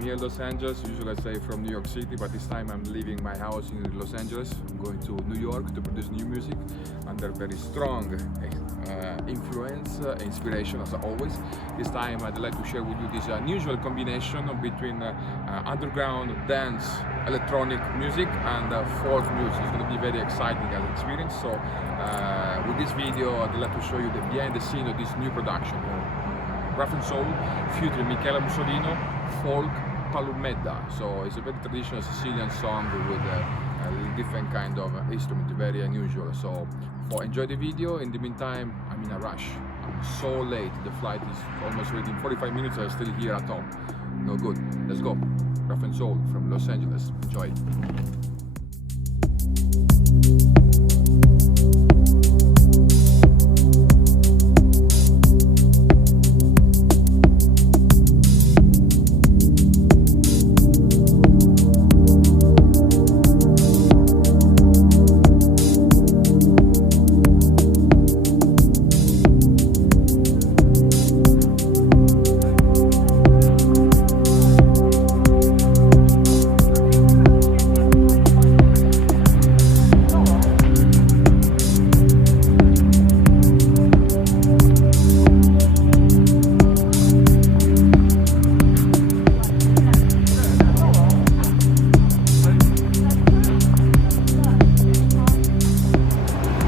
I'm here in Los Angeles. Usually I say from New York City, but this time I'm leaving my house in Los Angeles. I'm going to New York to produce new music under very strong influence, inspiration as always. This time I'd like to share with you this unusual combination between underground, dance, electronic music and folk music. It's going to be very exciting as an experience. So with this video I'd like to show you the behind the scene of this new production. Raf and Soul featuring Michela Musolino-Folk Palummedda. So it's a very traditional Sicilian song with a different kind of instrument, very unusual. So enjoy the video. In the meantime, I'm in a rush. I'm so late. The flight is almost ready. In 45 minutes I'm still here at home. No good. Let's go. Raf and Soul from Los Angeles. Enjoy.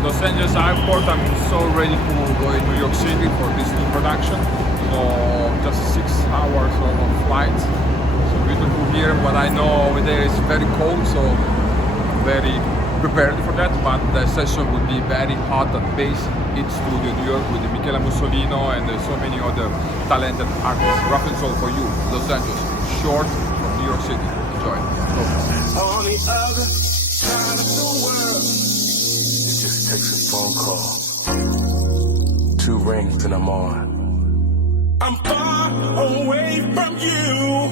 Los Angeles airport. I'm so ready to go in New York City for this new production. So just 6 hours of a flight. So beautiful here. What I know over there is very cold, so I'm very prepared for that. But the session will be very hot at base. It's Studio New York with Michela Musolino and so many other talented artists. Raf and Soul for you, Los Angeles. Short from New York City. Enjoy. Go. On the other side of the world, it just takes a phone call. 2 rings and I'm on. I'm far away from you,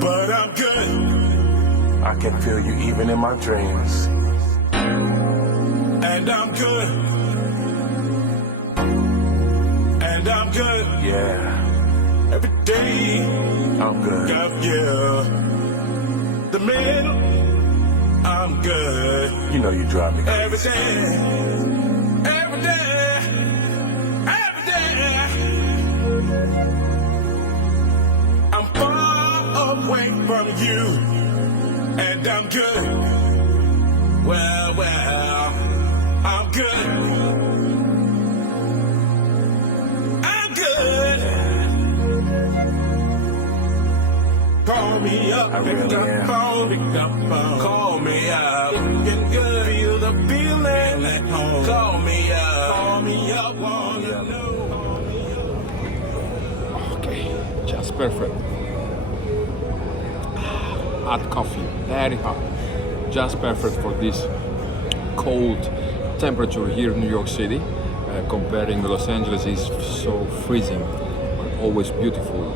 but I'm good. I can feel you even in my dreams. And I'm good. And I'm good. Yeah. Every day I'm good. Got you. The middle, I'm good. You know you drive me crazy. Every day, every day, every day. I'm far away from you, and I'm good. Well, I'm good. I'm good. Call me up, pick up phone, call me up. Get good, feel the feeling at home. Call me up, wanna know. Okay, just perfect. Hot coffee, very hot. Just perfect for this cold temperature here in New York City. Comparing Los Angeles is so freezing, but always beautiful.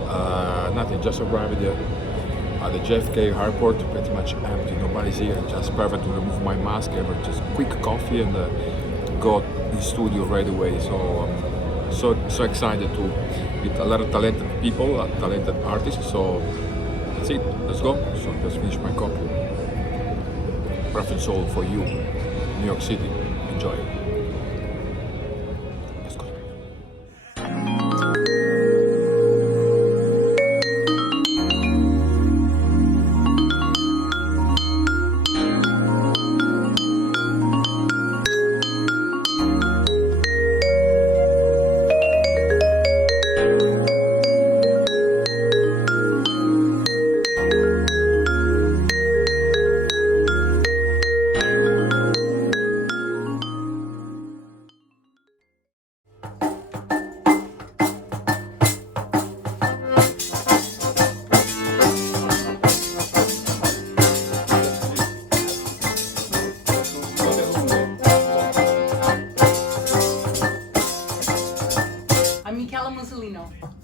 Nothing, just arrived at the JFK airport, pretty much empty, nobody's here. Just perfect to remove my mask, just quick coffee and go in studio right away. So I'm so excited to meet a lot of talented people, talented artists. So that's it, let's go. So just finish my coffee. Raf and Soul for you, New York City. Enjoy. Let's go.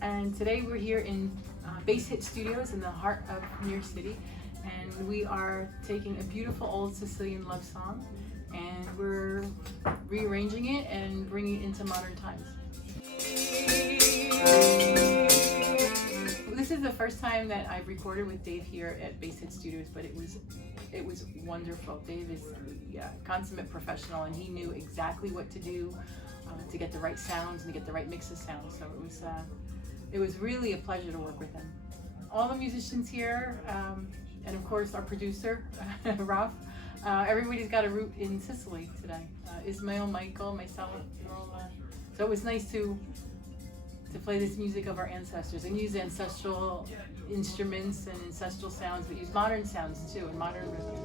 And today we're here in Bass Hit Studios in the heart of New York City, and we are taking a beautiful old Sicilian love song and we're rearranging it and bringing it into modern times. this is the first time that I've recorded with Dave here at Bassline Studios, but it was wonderful. Dave is a consummate professional, and he knew exactly what to do to get the right sounds and to get the right mix of sounds. So it was really a pleasure to work with him. All the musicians here, and of course our producer, Raf, everybody's got a root in Sicily today. Ismail, Michael, myself, so it was nice to play this music of our ancestors and use ancestral instruments and ancestral sounds, but use modern sounds too and modern rhythms.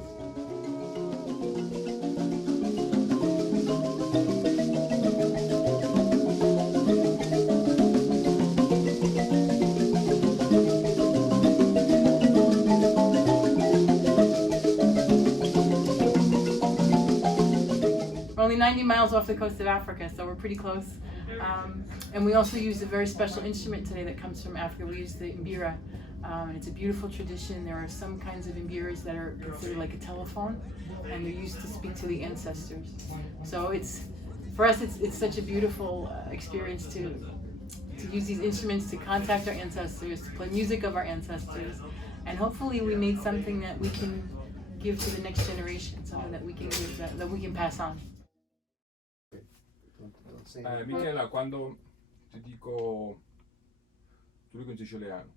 We're only 90 miles off the coast of Africa, so we're pretty close. And we also use a very special instrument today that comes from Africa. We use the mbira, and it's a beautiful tradition. There are some kinds of mbiras that are considered like a telephone, and they're used to speak to the ancestors. So for us, it's such a beautiful experience to use these instruments to contact our ancestors, to play music of our ancestors, and hopefully we made something that we can give to the next generation, something that we can give, that we can pass on. Michela, quando ti dico in siciliano,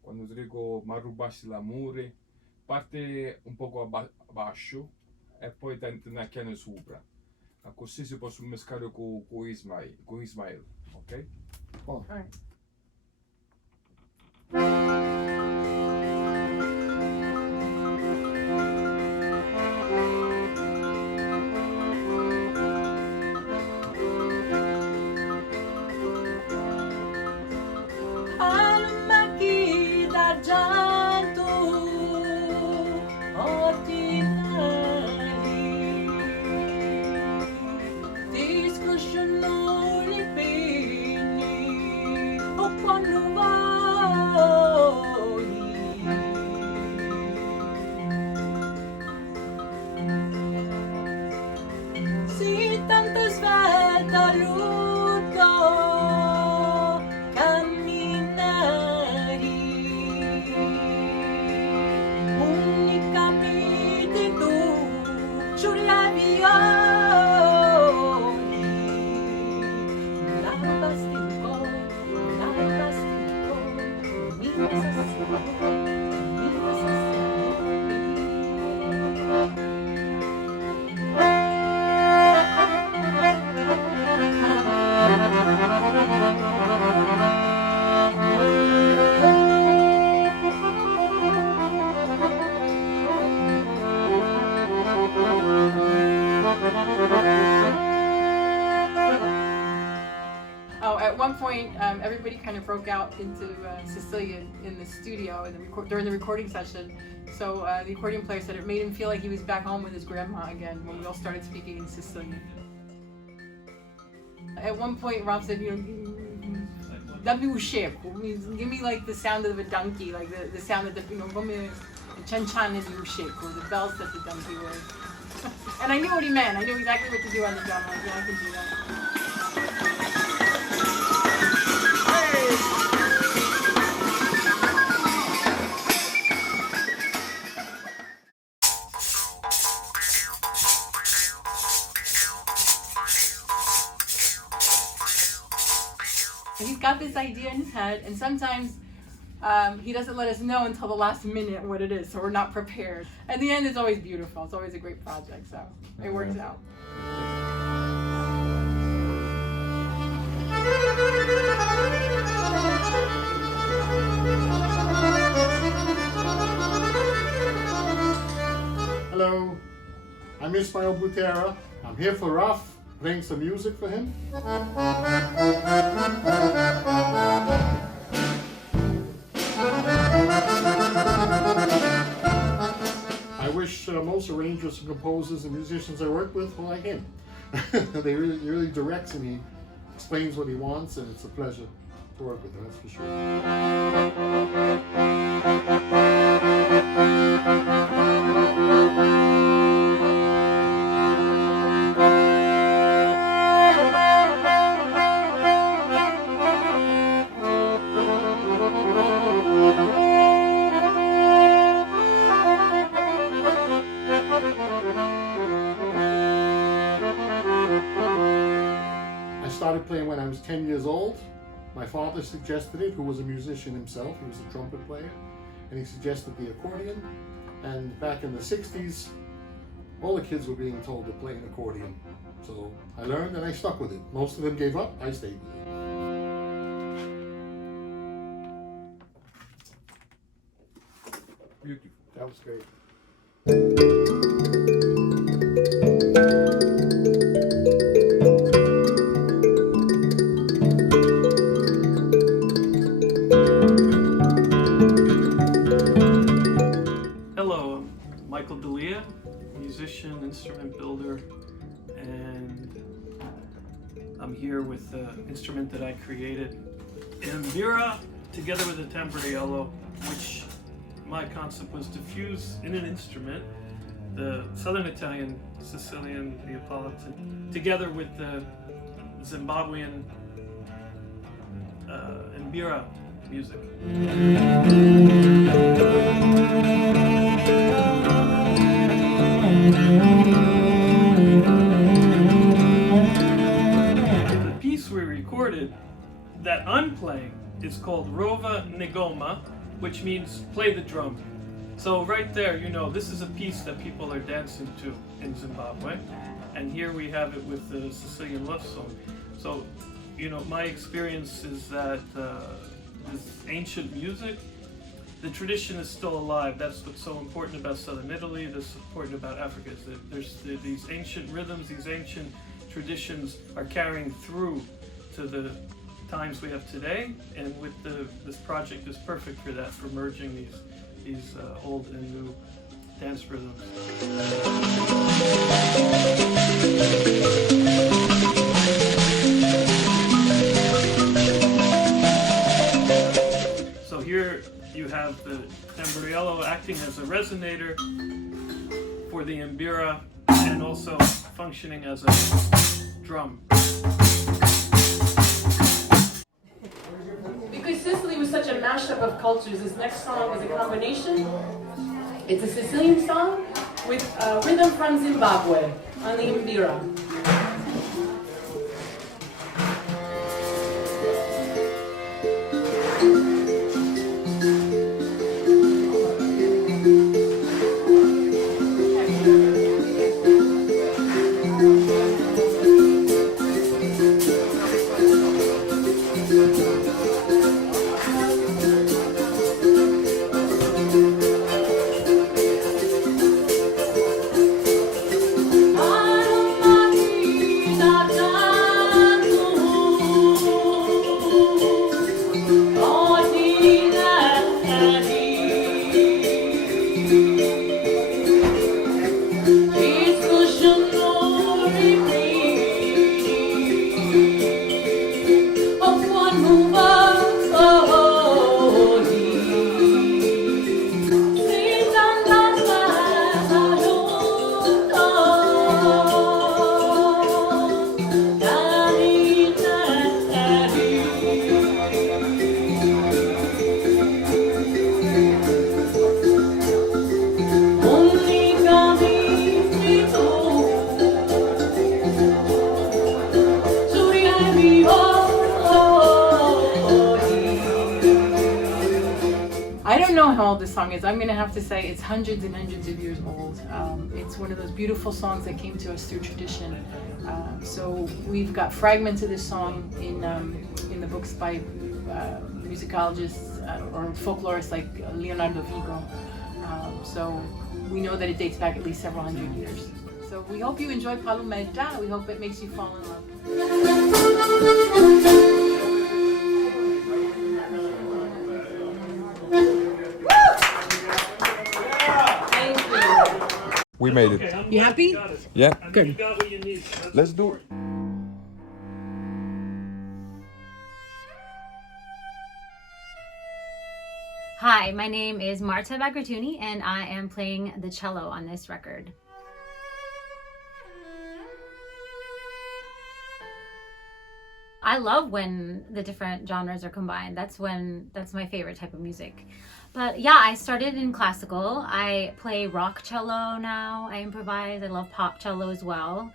quando ti dico ma rubassi l'amore, parte un poco basso e poi ti acchiane sopra, così si può mescolare con Ismail, ok? All right. At one point, everybody kind of broke out into Sicilian in the studio during the recording session. So the accordion player said it made him feel like he was back home with his grandma again when we all started speaking in Sicilian. At one point, Rob said, "Dammi un scecco," means give me like the sound of a donkey, like the sound of the come chan chan di un scecco, the bells that the donkey wears. And I knew what he meant. I knew exactly what to do on the drum. Like, yeah, I can do that. He's got this idea in his head, and sometimes he doesn't let us know until the last minute what it is, so we're not prepared. At the end, it's always beautiful. It's always a great project, so it works out. Hello, I'm Ismail Butera. I'm here for Raf, playing some music for him. I wish most arrangers and composers and musicians I work with were like him. He really directs and he explains what he wants, and it's a pleasure to work with him, that's for sure. I was 10 years old, my father suggested it, who was a musician himself. He was a trumpet player, and he suggested the accordion. And back in the 60s, all the kids were being told to play an accordion. So I learned and I stuck with it. Most of them gave up, I stayed with it. Beautiful. That was great. Hello, I'm Michael D'Elia, musician, instrument builder, and I'm here with the instrument that I created, Mbira, together with a tamburello, which my concept was to fuse in an instrument the Southern Italian, Sicilian, Neapolitan, together with the Zimbabwean Mbira music. The piece we recorded that I'm playing is called Rova Negoma, which means play the drum. So right there, you know, this is a piece that people are dancing to in Zimbabwe. And here we have it with the Sicilian love song. So, you know, my experience is that this ancient music, the tradition is still alive. That's what's so important about Southern Italy, that's important about Africa, is that there's these ancient rhythms, these ancient traditions are carrying through to the times we have today, and with this project is perfect for that, for merging these old and new dance rhythms. So here you have the tamburello acting as a resonator for the mbira and also functioning as a drum. Because Sicily was such a mashup of cultures, this next song is a combination. It's a Sicilian song with rhythm from Zimbabwe on the mbira. I don't know how old this song is. I'm going to have to say it's hundreds and hundreds of years old. It's one of those beautiful songs that came to us through tradition. So we've got fragments of this song in the books by musicologists or folklorists like Leonardo Vigo. So we know that it dates back at least several hundred years. So we hope you enjoy Palummedda. We hope it makes you fall in love. We made it. You happy? Yeah. Good. You got what you need. Let's do it. Hi, my name is Marta Bagratuni, and I am playing the cello on this record. I love when the different genres are combined. That's my favorite type of music. But yeah, I started in classical. I play rock cello now. I improvise. I love pop cello as well.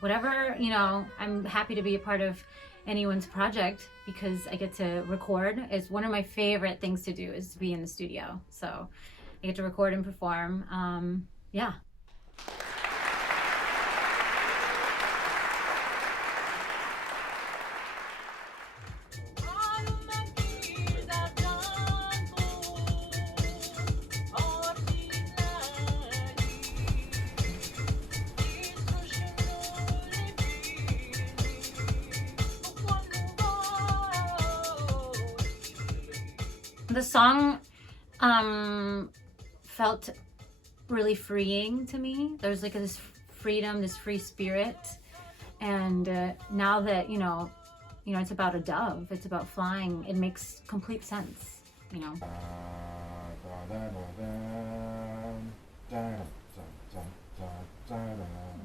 whatever, I'm happy to be a part of anyone's project because I get to record. It's one of my favorite things to do is to be in the studio. So I get to record and perform. Yeah. The song felt really freeing to me. There's like this freedom, this free spirit, and now that it's about a dove, it's about flying. It makes complete sense.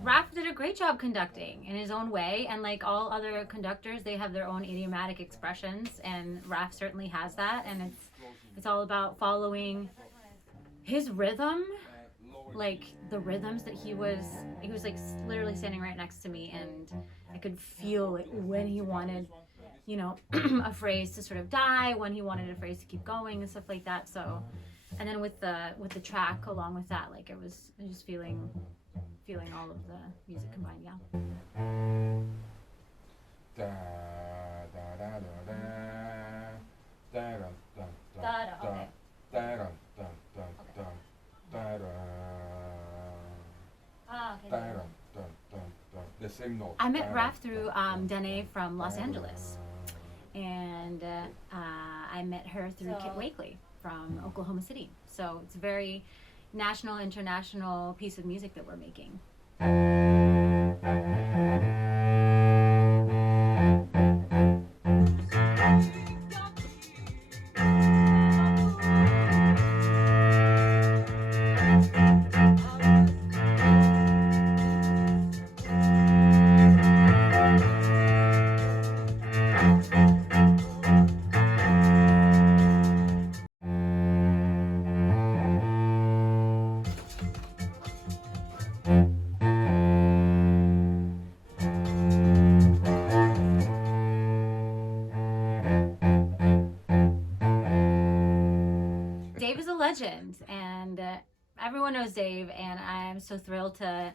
Raf did a great job conducting in his own way, and like all other conductors, they have their own idiomatic expressions, and Raf certainly has that, and it's all about following his rhythm, like the rhythms that he was like literally standing right next to me, and I could feel it when he wanted a phrase to sort of die, when he wanted a phrase to keep going and stuff like that. So, and then with the track along with that, like I was just feeling all of the music combined. The same note. I met Raf through Danae from Los Angeles, and I met her through Kit Wakely from Oklahoma City. So it's a very national, international piece of music that we're making. Dave is a legend, and everyone knows Dave, and I'm so thrilled to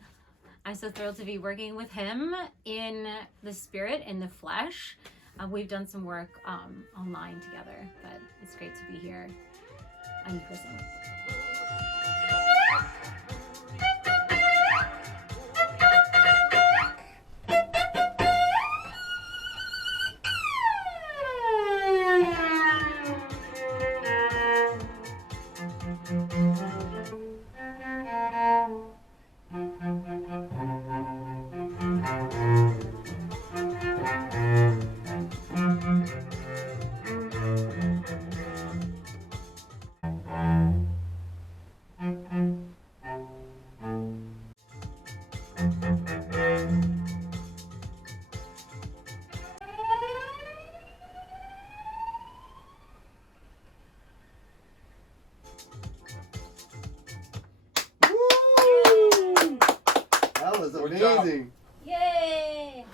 be working with him in the spirit, in the flesh. We've done some work online together, but it's great to be here in person. That was Good job. amazing. Yay!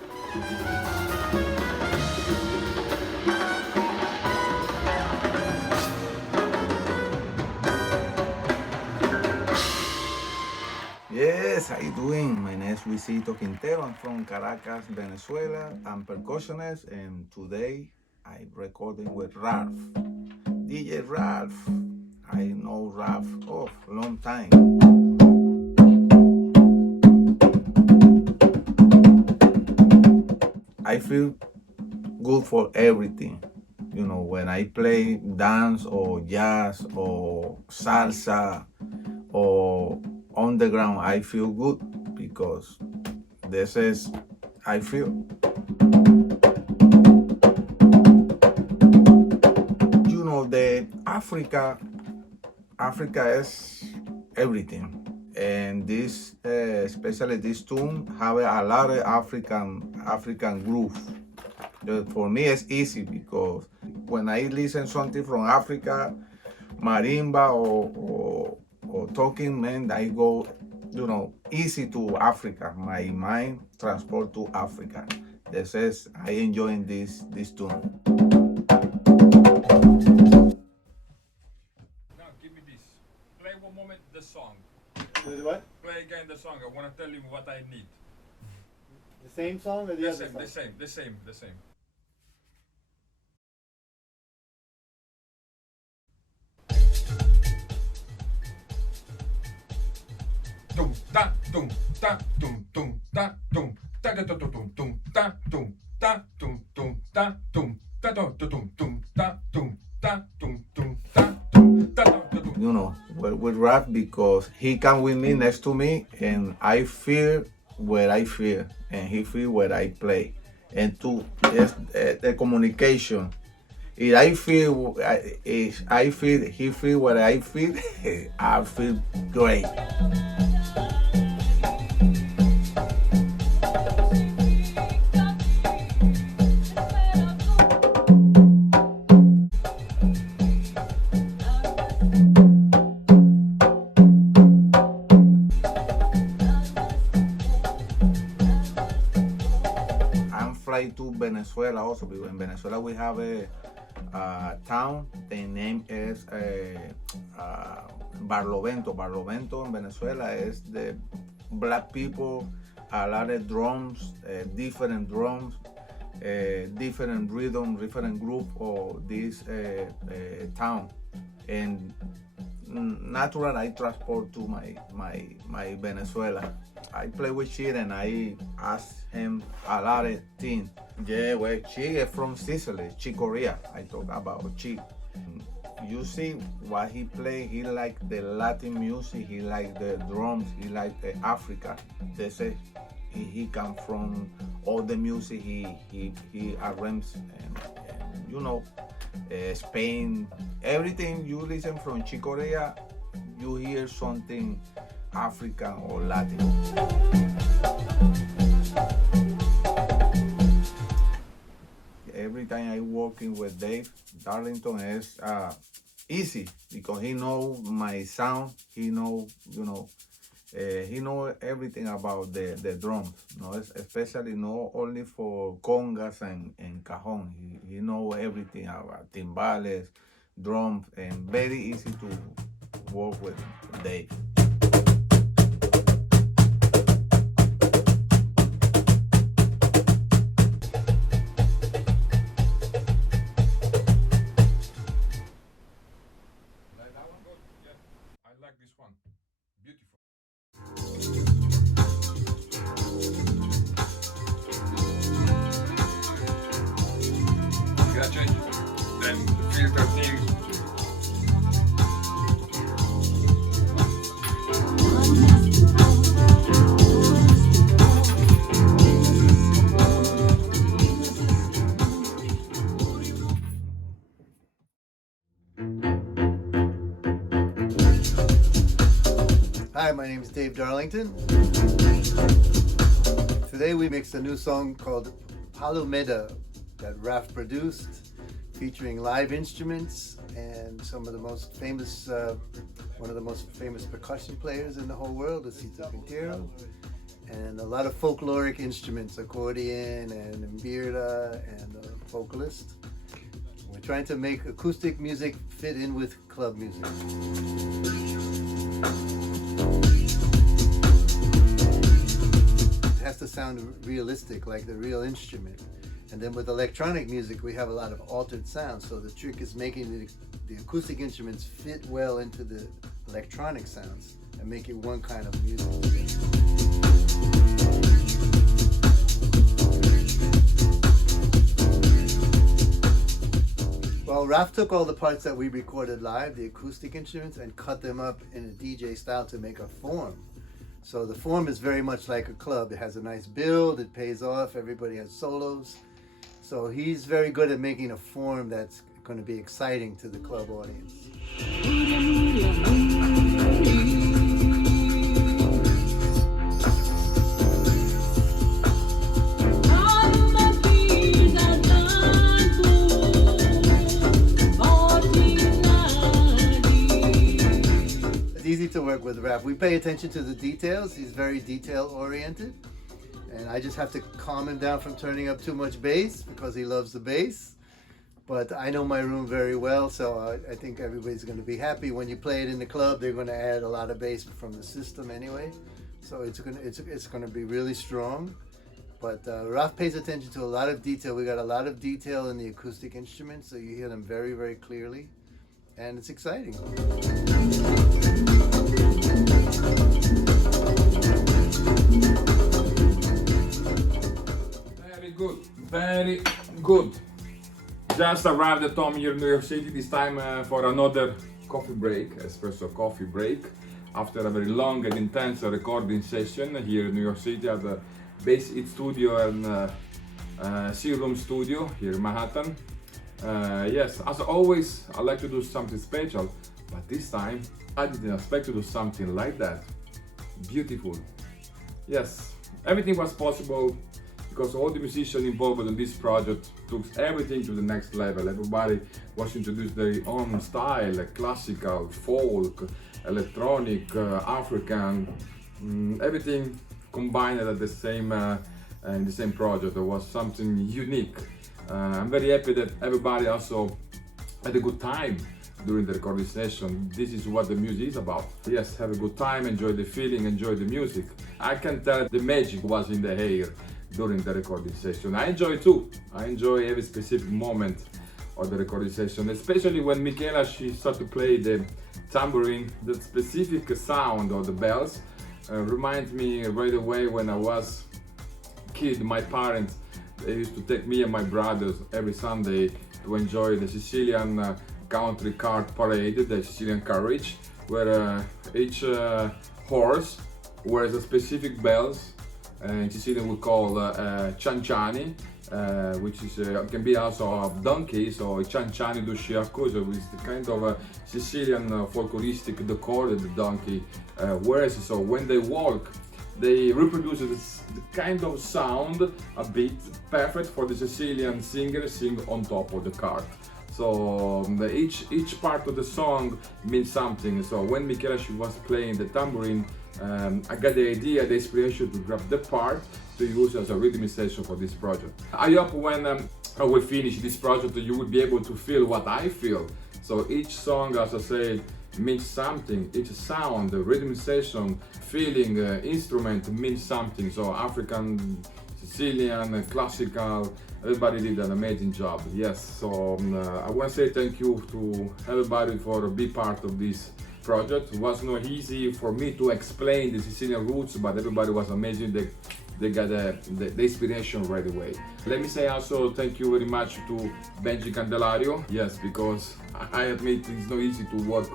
Yes, how you doing? My name is Luisito Quintero. I'm from Caracas, Venezuela. I'm percussionist, and today I'm recording with Raf. DJ Raf. I know Raf a long time. I feel good for everything. When I play dance or jazz or salsa or underground, I feel good because this is I feel. The Africa is everything, and this especially this tune have a lot of African groove. For me, it's easy because when I listen something from Africa, marimba or talking, man, I go easy to Africa. My mind transport to Africa. This is I enjoying this tune. Now give me this. Play one moment the song. What? Play again the song. I want to tell you what I need. The same song or the other song? The same. Dum da dum da dum dum da dum da da dum dum da dum da dum dum da dum da dum dum da dum da dum dum da dum da dum. With Raf, because he come with me next to me, and I feel what I feel, and he feel what I play, and the communication. If I feel, he feel what I feel, I feel great. To Venezuela also, because in Venezuela we have a town. The name is Barlovento. Barlovento in Venezuela is the black people, a lot of drums, different rhythm, different group of this town. And natural, I transport to my Venezuela. I play with she and I ask him a lot of things. Yeah, well, she is from Sicily, Korea. I talk about she. You see what he play. He like the Latin music. He like the drums. He like the Africa. They say he come from all the music. He arranges and Spain. Everything you listen from Korea, you hear something African or Latin. Every time I working with Dave Darlington is easy because he know my sound. He know he know everything about the drums. Especially not only for congas and cajon. He know everything about timbales, drums, and very easy to work with Dave. Hi, my name is Dave Darlington. Today we mixed a new song called Palummedda that Raf produced, featuring live instruments and some of the most famous, one of the most famous percussion players in the whole world, Feat.Michela, and a lot of folkloric instruments, accordion and mbira and a vocalist. We're trying to make acoustic music fit in with club music. It has to sound realistic, like the real instrument. And then with electronic music, we have a lot of altered sounds. So the trick is making the acoustic instruments fit well into the electronic sounds and make it one kind of music. Well, Raf took all the parts that we recorded live, the acoustic instruments, and cut them up in a DJ style to make a form. So the form is very much like a club. It has a nice build, it pays off, everybody has solos. So he's very good at making a form that's going to be exciting to the club audience. It's easy to work with Raf. We pay attention to the details. He's very detail oriented. And I just have to calm him down from turning up too much bass because he loves the bass. But I know my room very well, so I think everybody's going to be happy. When you play it in the club, they're going to add a lot of bass from the system anyway. So it's going to be really strong. But Raf pays attention to a lot of detail. We got a lot of detail in the acoustic instruments, so you hear them very, very clearly. And it's exciting. Very good, very good. Just arrived at home here in New York City, this time for another coffee break, espresso coffee break, after a very long and intense recording session here in New York City at the Bassline studio and C-Room studio here in Manhattan. Yes, as always, I like to do something special, but this time I didn't expect to do something like that. Beautiful. Yes, everything was possible because all the musicians involved in this project took everything to the next level. Everybody was introduced their own style, like classical, folk, electronic, African, everything combined at the same in the same project. It was something unique. I'm very happy that everybody also had a good time during the recording session. This is what the music is about. Yes, have a good time, enjoy the feeling, enjoy the music. I can tell the magic was in the air during the recording session. I enjoy too. I enjoy every specific moment of the recording session, especially when Michela, she started to play the tambourine. The specific sound of the bells reminds me right away when I was a kid. My parents, they used to take me and my brothers every Sunday to enjoy the Sicilian country cart parade, the Sicilian carriage, where each horse wears a specific bells. In Sicilian we call cianciani, which is can be also a donkey, so cianciani do sciacco, so it's the kind of a Sicilian folkloristic decor that the donkey wears. So when they walk, they reproduce the kind of sound a bit perfect for the Sicilian singer sing on top of the cart. So each part of the song means something. So when Michela, she was playing the tambourine, I got the idea, the inspiration to grab the part to use as a rhythm session for this project. I hope when I will finish this project, you will be able to feel what I feel. So each song, as I said, means something. Each sound, the rhythm session, feeling, instrument means something. So African, Sicilian, classical, everybody did an amazing job. Yes, so I want to say thank you to everybody for being part of this project. It was not easy for me to explain the Sicilian roots, but everybody was amazing. They got the inspiration right away. Let me say also thank you very much to Benji Candelario. Yes, because I admit it's not easy to work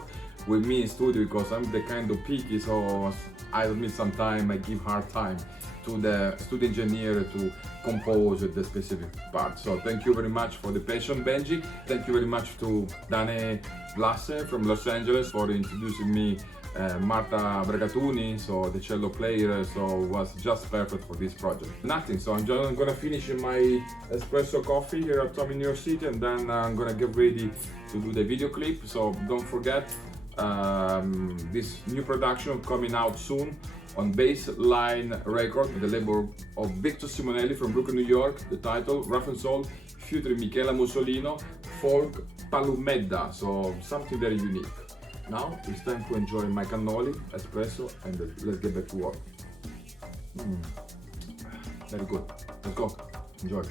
with me in studio because I'm the kind of picky, so I admit sometimes I give hard time to the studio engineer to compose the specific part. So thank you very much for the passion, Benji. Thank you very much to Dane Blasse from Los Angeles for introducing me Marta Bregatuni, so the cello player, so it was just perfect for this project. Nothing, so I'm gonna finish my espresso coffee here at home in New York City, and then I'm gonna get ready to do the video clip. So don't forget this new production coming out soon on Bassline Record, the label of Victor Simonelli from Brooklyn, New York. The title, Raf and Soul, Feat.Michela Musolino-Folk Palummedda, so something very unique. Now it's time to enjoy my cannoli, espresso, and let's get back to work. Very good. Let's go. Enjoy.